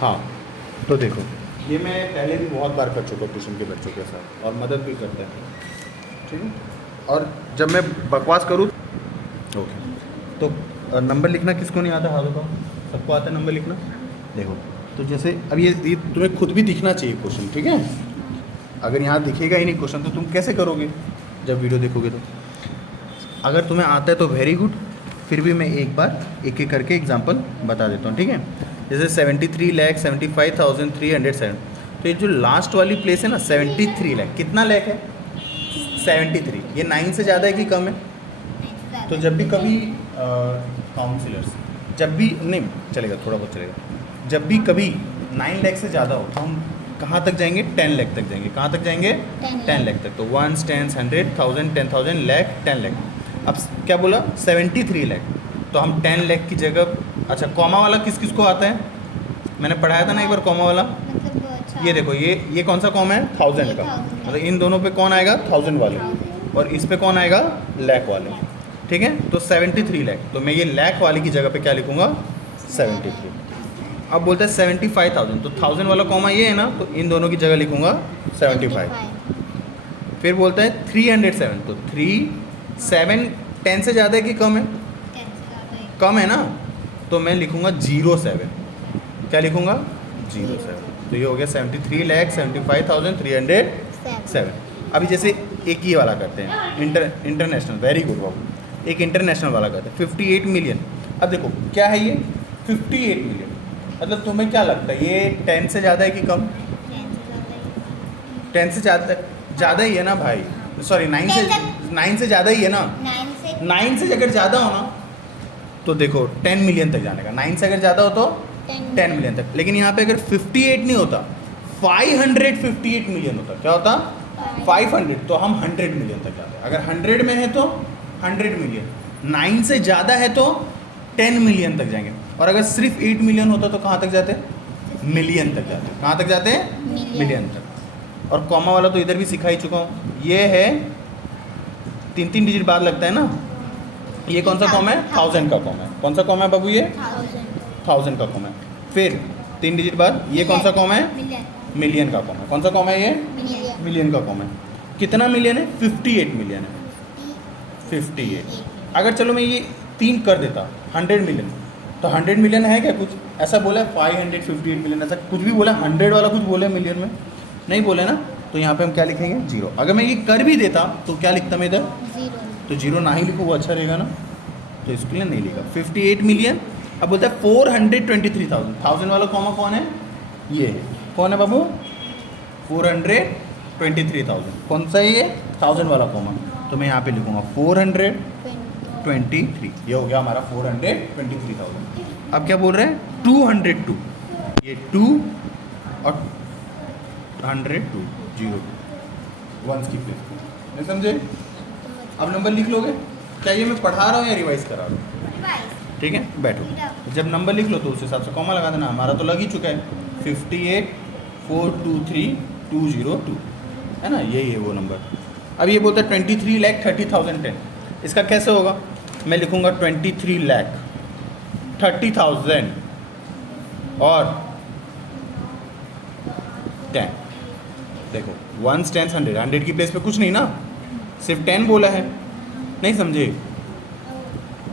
हाँ, तो देखो ये मैं पहले भी बहुत बार कर चुका हूँ ट्यूशन के बच्चों के साथ और मदद भी करते हैं, ठीक है। और जब मैं बकवास करूँ ओके, तो नंबर लिखना किसको नहीं आता, हाँ बताओ, सबको आता है नंबर लिखना। देखो तो जैसे अब ये तुम्हें खुद भी दिखना चाहिए क्वेश्चन, ठीक है। अगर यहाँ दिखेगा ही नहीं क्वेश्चन तो तुम कैसे करोगे जब वीडियो देखोगे तो। अगर तुम्हें आता है तो वेरी गुड, फिर भी मैं एक बार एक एक करके एग्जांपल बता देता हूँ, ठीक है। जैसे 73,75,307, तो ये जो लास्ट वाली प्लेस है ना 73 लाख, कितना लाख है 73, ये 9 से ज़्यादा है कि कम है। तो जब भी कभी काउंसिलर्स जब भी नहीं चलेगा, थोड़ा बहुत चलेगा, जब भी कभी 9 लाख से ज़्यादा हो तो हम कहाँ तक जाएंगे, 10 लाख तक जाएंगे। कहाँ तक जाएंगे, 10 लाख तक। तो 1, 10, 100, 1000, 10,000, लाख, 10 लाख। अब क्या बोला 73 लाख, तो हम 10 लाख की जगह, अच्छा कॉमा वाला किस किस को आता है, मैंने पढ़ाया था ना एक बार कॉमा वाला, ये देखो ये कौन सा कॉमा है 1000 का, मतलब इन दोनों पे कौन आएगा 1000 वाले और इस पे कौन आएगा लाख वाले, ठीक है। तो 73 लाख, तो मैं ये लाख वाले की जगह पे क्या लिखूंगा 73। अब बोलते हैं 75,000, तो 1000 वाला कॉमा ये है ना, तो इन दोनों की जगह लिखूंगा 75। फिर बोलते हैं 307, तो 3, 7 10 से ज़्यादा है कि कम है, कम है ना, तो मैं लिखूंगा 07। क्या लिखूंगा 07। तो ये हो गया 73,75,307। अभी जैसे एक ये वाला करते हैं इंटरनेशनल, वेरी गुड बाबू, एक इंटरनेशनल वाला करते हैं 58 मिलियन। अब देखो क्या है ये 58 मिलियन, मतलब तुम्हें क्या लगता है ये 10 से ज़्यादा है कि कम, 10 से ज़्यादा ही है ना भाई, सॉरी 9 से ज़्यादा ही है ना, 9 से अगर ज़्यादा हो ना तो देखो 10 मिलियन तक जाने का, 9 से अगर ज़्यादा हो तो 10 मिलियन तक। लेकिन यहाँ पे अगर 58 नहीं होता 558 मिलियन होता, क्या होता 500, तो हम 100 मिलियन तक जाते हैं। अगर 100 में है तो 100 मिलियन, 9 से ज़्यादा है तो 10 मिलियन तक जाएंगे। और अगर सिर्फ 8 मिलियन होता तो कहाँ तक जाते, मिलियन तक जाते। कहाँ तक जाते हैं, मिलियन तक। और कॉमा वाला तो इधर भी सिखा ही चुका हूँ, ये है 3 डिजिट बाद लगता है ना, ये कौन सा कॉमा है 1000 का कॉमा है। कौन सा कॉमा है बाबू, ये 1000 का कॉमा है। फिर 3 डिजिट बाद ये कौन सा कॉमा है, मिलियन का कॉमा है। कौन सा कॉमा है, ये मिलियन का कॉमा है। कितना मिलियन है, 58 मिलियन है, 58। अगर चलो मैं ये 3 कर देता 100 मिलियन, तो 100 मिलियन है क्या कुछ, ऐसा बोला है 558 मिलियन, ऐसा कुछ भी बोला 100 वाला कुछ बोले मिलियन में, नहीं बोले ना। तो यहाँ पे हम क्या लिखेंगे 0। अगर मैं ये कर भी देता तो क्या लिखता मैं इधर, तो 0 ना ही लिखो, वो अच्छा रहेगा ना, तो इसके लिए नहीं लिखा 58 मिलियन। अब बोलता है 423,000, 1000 वाला कॉमा कौन है, ये है, कौन है बाबू 423,000। कौन सा है ये 1000 वाला कॉमा, तो मैं यहाँ पे लिखूँगा 423, ये हो गया हमारा 423,000। अब क्या बोल रहे हैं 202, ये 2 और 102, 0 1 की प्लेस, नहीं समझे। अब नंबर लिख लोगे, क्या ये मैं पढ़ा रहा हूँ या रिवाइज करा रहा हूँ, ठीक है। बैठो, जब नंबर लिख लो तो उस हिसाब से कॉमा लगा देना। हमारा तो लग ही चुका है 58,423,202, है ना, यही है वो नंबर। अब ये बोलता है 23,30,010, इसका कैसे होगा, मैं लिखूँगा 23,30,000 और 10। देखो 1, 10, 100 की प्लेस पे कुछ नहीं ना, सिर्फ 10 बोला है, नहीं समझे।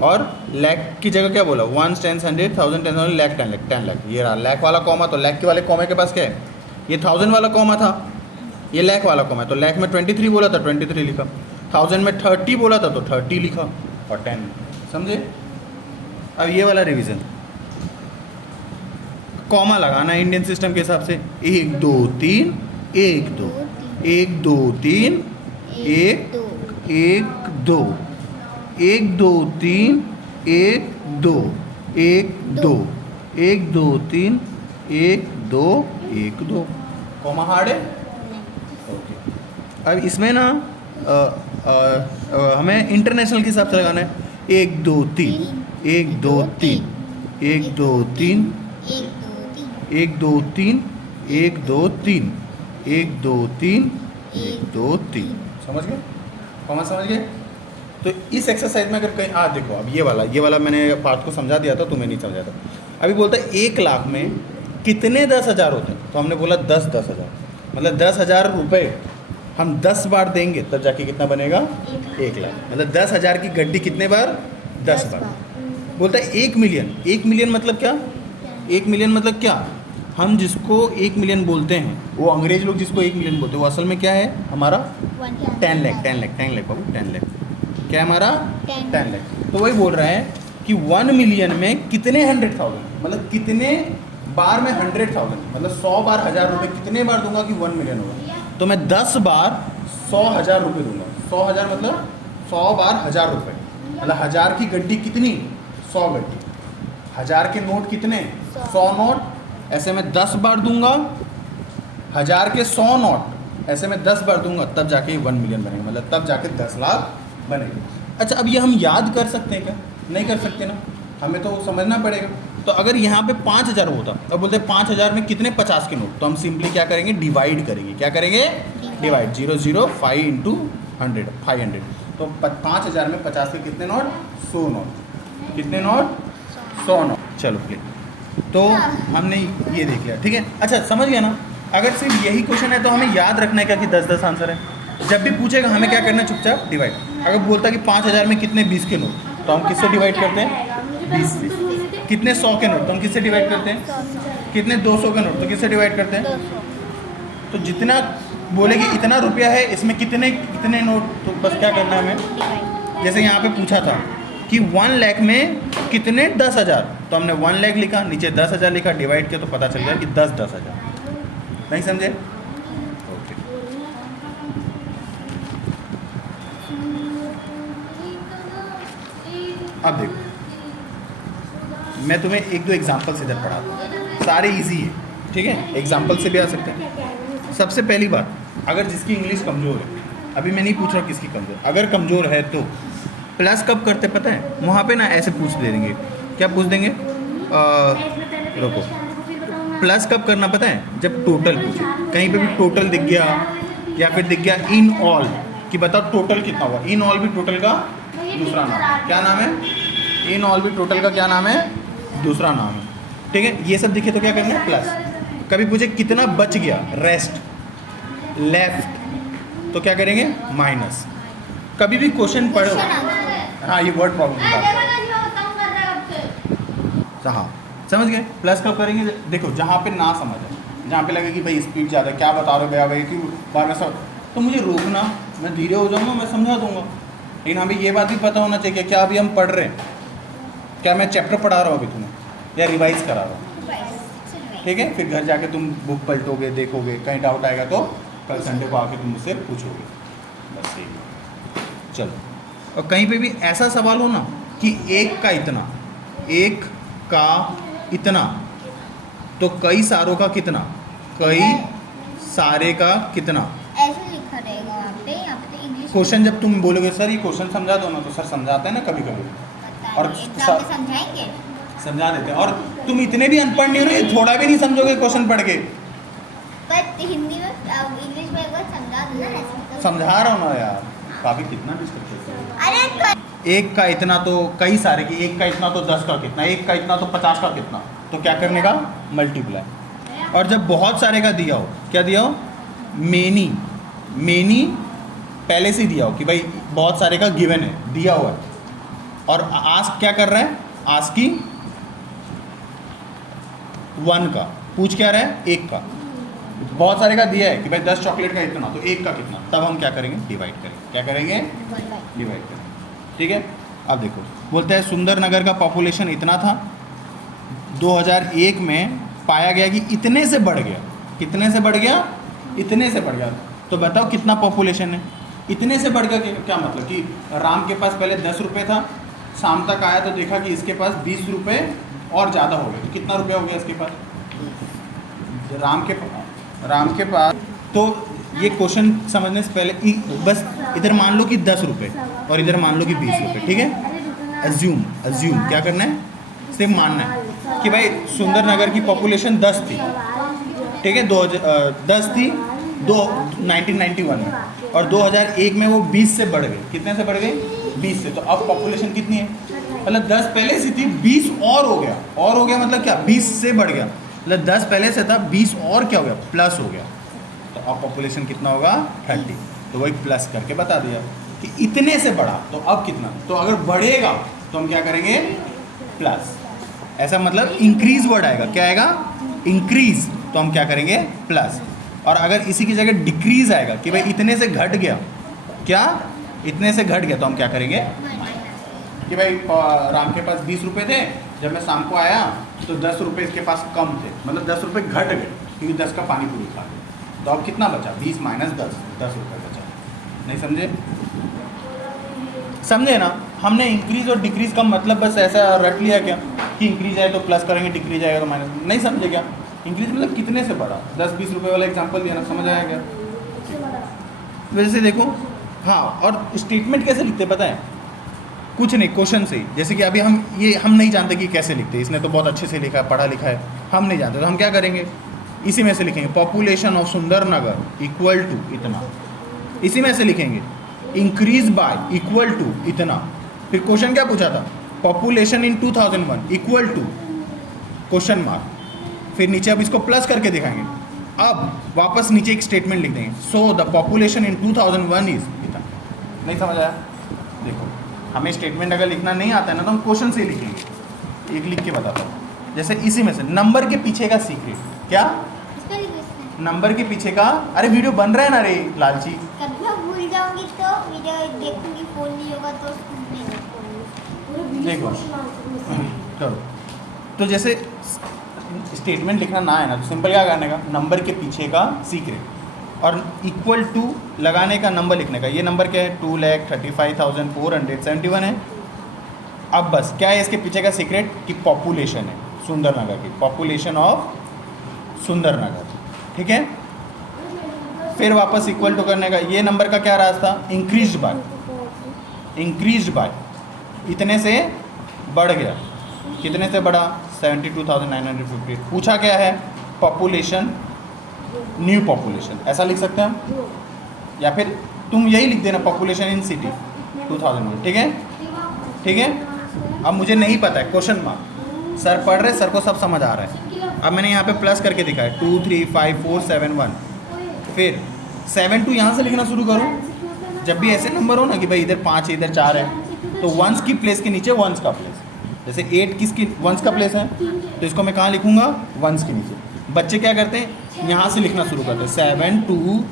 और लाख की जगह क्या बोला 1, 10, 100, 1000, 10,000, लाख, 10 लाख, 10 लाख। ये रहा लाख वाला कॉमा, तो लाख के वाले कॉमे के पास क्या है, ये 1000 वाला कॉमा था, ये लाख वाला कॉमा है, तो लाख में 23 बोला था 23 लिखा, 1000 में 30 बोला था तो 30 लिखा और 10, समझे। अब ये वाला रिवीजन, कॉमा लगाना इंडियन सिस्टम के हिसाब से, 1 2 3 1 2 1 2 3 1 1 2 1 2 3 1 2 1 2 1 2 3 1 2 1 2। कॉमा हार्ड है, ओके। अब इसमें ना हमें इंटरनेशनल के हिसाब से लगाना है, 1 2 3 1 2 3 1 2 3 1 2 3 1 2 3 1 2 3 1 2 3, समझ गए, कॉमा समझ गए। तो इस एक्सरसाइज में अगर कहीं देखो, अब ये वाला मैंने पार्ट को समझा दिया था, तुम्हें नहीं समझा था। अभी बोलता है 1 लाख में कितने 10,000 होते हैं, तो हमने बोला 10,000, मतलब 10,000 रुपये हम 10 बार देंगे तब जाके कितना बनेगा, 1,00,000। मतलब 10,000 की गड्डी कितने बार, 10 बार। बोलता है 1 मिलियन, 1 मिलियन मतलब क्या, 1 मिलियन मतलब क्या, हम जिसको 1 मिलियन बोलते हैं, वो अंग्रेज लोग जिसको 1 मिलियन बोलते हैं, वो असल में क्या है हमारा 10 लाख, 10 लाख, 10 लाख बाबू, 10 लाख क्या है हमारा 10 लाख। तो वही बोल रहा है कि 1 मिलियन में कितने 100,000, मतलब कितने बार में 100,000, मतलब 100 बार 1,000 रुपये कितने बार दूंगा कि 1 मिलियन होगा। तो मैं 10 बार 100,000 रुपये दूंगा। 100,000 मतलब 100 बार 1,000 रुपये, मतलब 1,000 की गड्डी कितनी, 100 गड्डी। 1,000 के नोट कितने, 100 नोट, ऐसे में 10 बार दूंगा। 1,000 के 100 नोट ऐसे में 10 बार दूंगा, तब जाके 1 मिलियन बनेगा, मतलब तब जाके 10 लाख बनेगा। अच्छा, अब ये हम याद कर सकते हैं क्या, नहीं कर सकते ना, हमें तो समझना पड़ेगा। तो अगर यहाँ पे 5,000 होता, अब बोलते हैं 5,000 में कितने 50 के नोट, तो हम सिंपली क्या करेंगे, डिवाइड करेंगे। क्या करेंगे, डिवाइड। 005 इंटू 100, 500। तो 5,000 में 50 के कितने नोट, 100 नोट, कितने नोट, 100 नोट। चलो क्लियर। तो हमने ये देख लिया, ठीक है। अच्छा, समझ गया ना। अगर सिर्फ यही क्वेश्चन है तो हमें याद रखना है क्या कि 10-10 आंसर है। जब भी पूछेगा हमें क्या करना है, चुपचाप डिवाइड। अगर बोलता है कि 5,000 में कितने 20 के नोट, तो हम किससे डिवाइड करते हैं, 20 से। कितने 100 के नोट, तो हम किससे डिवाइड करते हैं, कितने 200 के नोट, तो किससे डिवाइड करते हैं। तो जितना बोलेगी इतना रुपया है, इसमें कितने कितने नोट, तो बस क्या करना है हमें। जैसे यहाँ पे पूछा था कि 1 लाख में कितने 10,000, तो हमने 1 लाख लिखा, नीचे 10,000 लिखा, डिवाइड किया तो पता चल गया कि 10,000। नहीं समझे, ओके। अब देखो, मैं तुम्हें 1-2 एग्जाम्पल से इधर पढ़ाता हूँ, सारे इजी है, ठीक है, एग्जाम्पल से भी आ सकते हैं। सबसे पहली बात, अगर जिसकी इंग्लिश कमज़ोर है, अभी मैं नहीं पूछ रहा किसकी कमज़ोर, अगर कमज़ोर है तो प्लस कब करते पता है, वहाँ पे ना ऐसे पूछ देंगे, क्या पूछ देंगे, रुको, प्लस कब करना पता है, जब टोटल पूछे। कहीं पे भी टोटल दिख गया या फिर दिख गया इन ऑल, कि बताओ टोटल कितना हुआ। इन ऑल भी टोटल का दूसरा नाम है, क्या नाम है, इन ऑल भी टोटल का क्या नाम है, दूसरा नाम है, ठीक है। ये सब दिखे तो क्या करना है, प्लस। कभी पूछे कितना बच गया, रेस्ट, लेफ्ट, तो क्या करेंगे, माइनस। कभी भी क्वेश्चन पढ़ो, हाँ ये वर्ड प्रॉब्लम, हाँ समझ गए। प्लस कब करेंगे, देखो जहाँ पे ना समझ है, जहाँ पे लगे कि भाई स्पीड ज़्यादा, क्या बता रहे हो भैया, भाई क्यों बार बार सब, तो मुझे रोकना, मैं धीरे हो जाऊँगा, मैं समझा दूँगा। लेकिन हमें ये बात भी पता होना चाहिए क्या अभी हम पढ़ रहे हैं, क्या मैं चैप्टर पढ़ा रहा हूँ अभी तुम्हें, या रिवाइज करा रहा हूँ, ठीक है। फिर घर जाके तुम बुक पलटोगे, देखोगे, कहीं डाउट आएगा तो कल संडे को आके तुम मुझसे पूछोगे, बस यही। चलो, और कहीं पे भी ऐसा सवाल हो ना कि एक का इतना, एक का इतना, तो कई सारों का कितना, कई सारे का कितना, ऐसे लिखा रहेगा वहाँ पे। यहाँ पे तो इंग्लिश क्वेश्चन जब तुम बोलोगे सर ये क्वेश्चन समझा दो ना, तो सर समझाते हैं ना कभी कभी, और समझाएंगे, समझा देते हैं। और तुम इतने भी अनपढ़ नहीं हो रहे, थोड़ा भी नहीं समझोगे क्वेश्चन पढ़ के, पर हिंदी में इंग्लिश में एक बार समझा दो ना, ऐसे समझा रहा हूँ ना यार, काफी कितना डिस्टर्ब करते हो। अरे एक का इतना तो कई सारे की, एक का इतना तो 10 का कितना, एक का इतना तो 50 का कितना, तो क्या करने का, मल्टीप्लाई। और जब बहुत सारे का दिया हो, क्या दिया हो, मेनी, मेनी पहले से दिया हो कि भाई बहुत सारे का गिवन है, दिया हुआ है, और आस्क क्या कर रहा है, आस्क की 1 का, पूछ क्या रहा है, एक का। बहुत सारे का दिया है कि भाई 10 चॉकलेट का इतना, तो एक का कितना, तब हम क्या करेंगे, डिवाइड करेंगे। क्या करेंगे, डिवाइड करेंगे, ठीक है। अब देखो, बोलते हैं सुंदर नगर का पॉपुलेशन इतना था, 2001 में पाया गया कि इतने से बढ़ गया, कितने से बढ़ गया, इतने से बढ़ गया। तो बताओ कितना पॉपुलेशन है, इतने से बढ़ गया, क्या मतलब कि राम के पास पहले 10 रुपये था, शाम तक आया तो देखा कि इसके पास 20 रुपये और ज़्यादा हो गए, तो कितना रुपया हो गया इसके पास, राम के पास। तो ये क्वेश्चन समझने से पहले बस इधर मान लो कि 10 रुपये और इधर मान लो कि 20 रुपये, ठीक है। अज्यूम क्या करना है, सिर्फ मानना है कि भाई सुंदर नगर की पॉपुलेशन 10 थी, ठीक है, 10 थी 1991 में, और 2001 में वो 20 से बढ़ गई, कितने से बढ़ गई, 20 से। तो अब पॉपुलेशन कितनी है, मतलब 10 पहले से थी, 20 और हो गया मतलब क्या, 20 से बढ़ गया, मतलब 10 पहले से था, 20 और क्या हो गया, प्लस हो गया। तो अब पॉपुलेशन कितना होगा, 30। तो वही प्लस करके बता दिया कि इतने से बढ़ा, तो अब कितना। तो अगर बढ़ेगा तो हम क्या करेंगे, प्लस। ऐसा मतलब इंक्रीज वर्ड आएगा, क्या आएगा, इंक्रीज, तो हम क्या करेंगे, प्लस। और अगर इसी की जगह डिक्रीज आएगा कि भाई इतने से घट गया, क्या, इतने से घट गया, तो हम क्या करेंगे, कि भाई राम के पास 20 रुपये थे, जब मैं शाम को आया तो 10 रुपये इसके पास कम थे, मतलब 10 रुपये घट गए क्योंकि 10 का पानी पूरी खा गया। तो अब कितना बचा, 20 माइनस 10, 10 रुपये बचा। नहीं समझे, समझे ना। हमने इंक्रीज और डिक्रीज का मतलब बस ऐसा रट लिया क्या कि इंक्रीज आए तो प्लस करेंगे, डिक्रीज आएगा तो माइनस। नहीं समझे क्या, इंक्रीज मतलब कितने से बढ़ा, 10-20 रुपये वाला एग्जाम्पल दिया ना, समझ आया क्या। वैसे देखो, हाँ, और स्टेटमेंट कैसे लिखते पता है, कुछ नहीं, क्वेश्चन से ही। जैसे कि अभी हम नहीं जानते कि कैसे लिखते, इसने तो बहुत अच्छे से लिखा है, पढ़ा लिखा है, हम नहीं जानते, तो हम क्या करेंगे, इसी में से लिखेंगे, population of Sundarnagar equal to इतना, इसी में से लिखेंगे, इंक्रीज बाय इक्वल टू इतना। फिर क्वेश्चन क्या पूछा था, population in 2001 equal to question mark. फिर नीचे अब इसको प्लस करके दिखाएंगे, अब वापस नीचे एक स्टेटमेंट लिख देंगे, so the population in 2001 is इतना। नहीं समझ आया, देखो हमें स्टेटमेंट अगर लिखना नहीं आता है ना, तो हम क्वेश्चन से ही लिखेंगे। एक लिख के बताता हूँ, जैसे इसी में से नंबर के पीछे का सीक्रेट, क्या, नंबर के पीछे का, अरे वीडियो बन रहा है ना रे लालची। कभी मैं भूल जाऊंगी तो वीडियो देखूंगी, फोन नहीं होगा तो देखो करो, तो जैसे स्टेटमेंट लिखना ना है ना, तो सिंपल क्या करने का, नंबर के पीछे का सीक्रेट, और इक्वल टू लगाने का, नंबर लिखने का। ये नंबर क्या है, 2,35,471 है। अब बस क्या है इसके पीछे का सीक्रेट, कि पॉपुलेशन है सुंदरनगर की, पॉपुलेशन ऑफ सुंदरनगर, ठीक है। फिर वापस इक्वल टू करने का, ये नंबर का क्या रास्ता, इंक्रीज बाय, इंक्रीज बाय, इतने से बढ़ गया, कितने से बढ़ा, 72,950। पूछा क्या है, पॉपुलेशन, न्यू पॉपुलेशन, ऐसा लिख सकते हैं हम, या फिर तुम यही लिख देना, पॉपुलेशन इन सिटी 2001, ठीक है, ठीक है। अब मुझे नहीं पता है, क्वेश्चन मार्क, सर पढ़ रहे, सर को सब समझ आ रहा है। अब मैंने यहाँ पे प्लस करके दिखाया, 2, 3, 5, 4, 7, 1, फिर 7 2 यहाँ से लिखना शुरू करूँ। जब भी ऐसे नंबर हो ना कि भाई इधर 5 है, इधर 4 है, तो वंस की प्लेस के नीचे वंस का प्लेस, जैसे 8 किसकी, वंस का प्लेस है, तो इसको मैं कहाँ लिखूँगा, वंस के नीचे। बच्चे क्या करते हैं, यहाँ से लिखना शुरू करते हैं, 7 2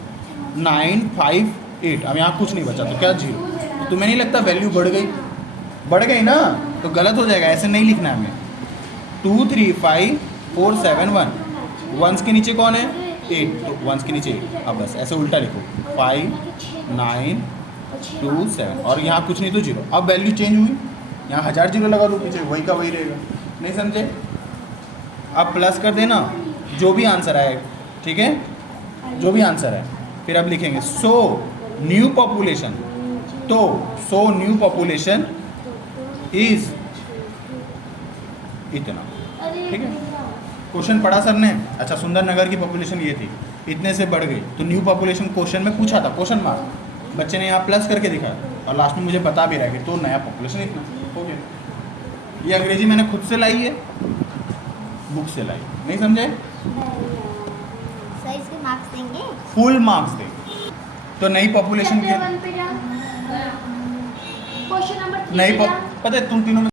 9 5 8। अब यहाँ कुछ नहीं बचा, तो क्या 0। तुम्हें नहीं लगता वैल्यू बढ़ गई, बढ़ गई ना, तो गलत हो जाएगा, ऐसे नहीं लिखना है हमें। 2 3 5 4 7 1, वंस के नीचे कौन है, 8, तो वंस के नीचे 8। अब बस ऐसे उल्टा लिखो, 5 9 2 7, और यहाँ कुछ नहीं तो 0। अब वैल्यू चेंज हुई, यहाँ 1000 जीरो लगा दो पीछे, वही का वही रहेगा। नहीं समझे, अब प्लस कर देना, जो भी आंसर आए, ठीक है, जो भी आंसर है। फिर अब लिखेंगे, सो न्यू पॉपुलेशन, तो सो न्यू पॉपुलेशन इज इतना, ठीक है। क्वेश्चन पढ़ा सर ने, अच्छा सुंदरनगर की पॉपुलेशन ये थी, इतने से बढ़ गई, तो न्यू पॉपुलेशन क्वेश्चन में पूछा था, क्वेश्चन मार्क, बच्चे ने यहाँ प्लस करके दिखाया, और लास्ट में मुझे बता भी रहा है कि तो नया पॉपुलेशन इतना हो गया। ये अंग्रेजी मैंने खुद से लाई है, बुक से लाई, नहीं समझे, सर इसके मार्क्स देंगे, फुल मार्क्स देंगे। तो नई पॉपुलेशन के, क्वेश्चन नंबर 3 नई पता है तुम तीनों में